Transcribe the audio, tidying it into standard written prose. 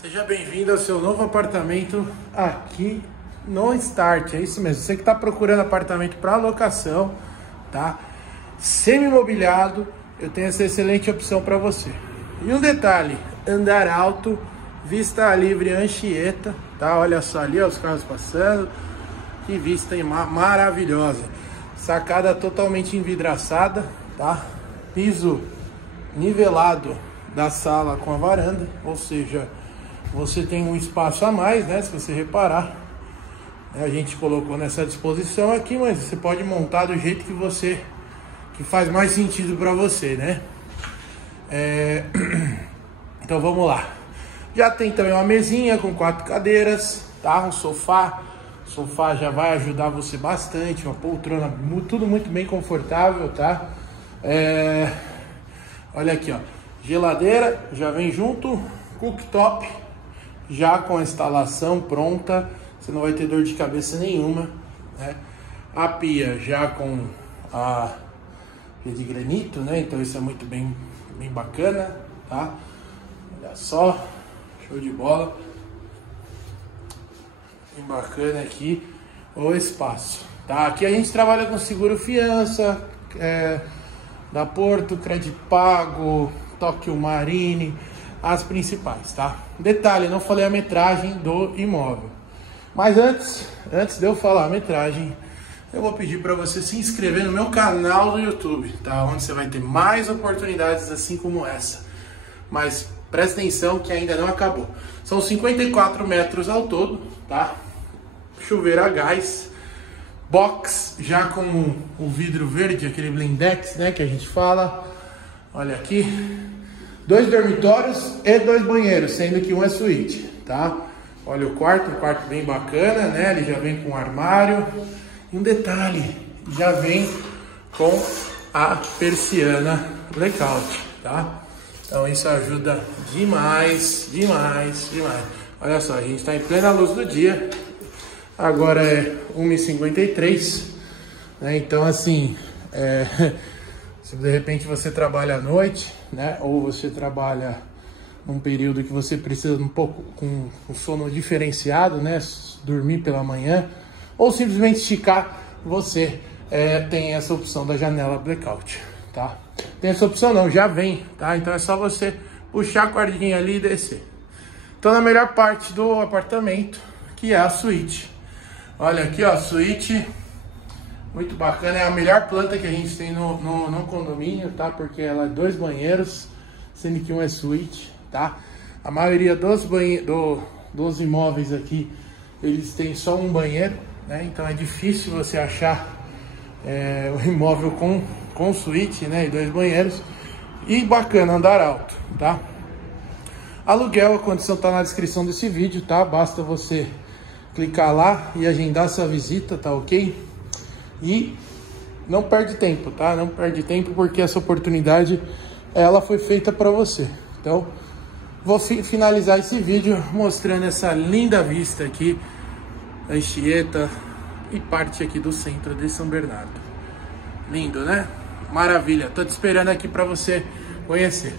Seja bem-vindo ao seu novo apartamento aqui no Start. É isso mesmo, você que está procurando apartamento para locação, tá? Semi-mobiliado, eu tenho essa excelente opção para você. E um detalhe, andar alto, vista livre Anchieta, tá? Olha só ali, ó, os carros passando, que vista maravilhosa. Sacada totalmente envidraçada, tá? Piso nivelado da sala com a varanda, ou seja, você tem um espaço a mais, né? Se você reparar, a gente colocou nessa disposição aqui, mas você pode montar do jeito que faz mais sentido para você, né? Então vamos lá. Já tem também uma mesinha com 4 cadeiras, tá? Um sofá. O sofá já vai ajudar você bastante, uma poltrona, tudo muito bem confortável, tá? Olha aqui, ó, geladeira já vem junto, cooktop já com a instalação pronta, você não vai ter dor de cabeça nenhuma, né? A pia já com a pia de granito, né? Então isso é muito bem bacana, tá? Olha só, show de bola. Bem bacana aqui o espaço, tá? Aqui a gente trabalha com seguro fiança, da Porto, Credipago, Tóquio Marine, as principais, tá? Detalhe, não falei a metragem do imóvel. Mas antes de eu falar a metragem, eu vou pedir para você se inscrever no meu canal do YouTube, tá? Onde você vai ter mais oportunidades assim como essa. Mas presta atenção que ainda não acabou. São 54 metros ao todo, tá? Chuveiro a gás. Box já com o vidro verde, aquele blindex, né, que a gente fala. Olha aqui. 2 dormitórios e 2 banheiros, sendo que um é suíte, tá? Olha o quarto bem bacana, né? Ele já vem com armário. E um detalhe, já vem com a persiana blackout, tá? Então isso ajuda demais. Olha só, a gente está em plena luz do dia. Agora é 1h53, né? Então assim, se de repente você trabalha à noite, né? Ou você trabalha num período que você precisa um pouco com um sono diferenciado, né? Dormir pela manhã, ou simplesmente esticar, você tem essa opção da janela blackout, tá? Tem essa opção não, já vem, tá? Então é só você puxar a cordinha ali e descer. Então na melhor parte do apartamento, que é a suíte. Olha aqui, ó, suíte muito bacana, é a melhor planta que a gente tem no condomínio, tá? Porque ela é 2 banheiros, sendo que um é suíte, tá? A maioria dos imóveis aqui, eles têm só um banheiro, né? Então é difícil você achar o imóvel com suíte, né? E 2 banheiros. E bacana, andar alto, tá? Aluguel, a condição tá na descrição desse vídeo, tá? Basta você clicar lá e agendar sua visita, tá ok? E não perde tempo, tá? Não perde tempo porque essa oportunidade, ela foi feita para você. Então, vou finalizar esse vídeo mostrando essa linda vista aqui, Anchieta e parte aqui do centro de São Bernardo. Lindo, né? Maravilha. Tô te esperando aqui para você conhecer.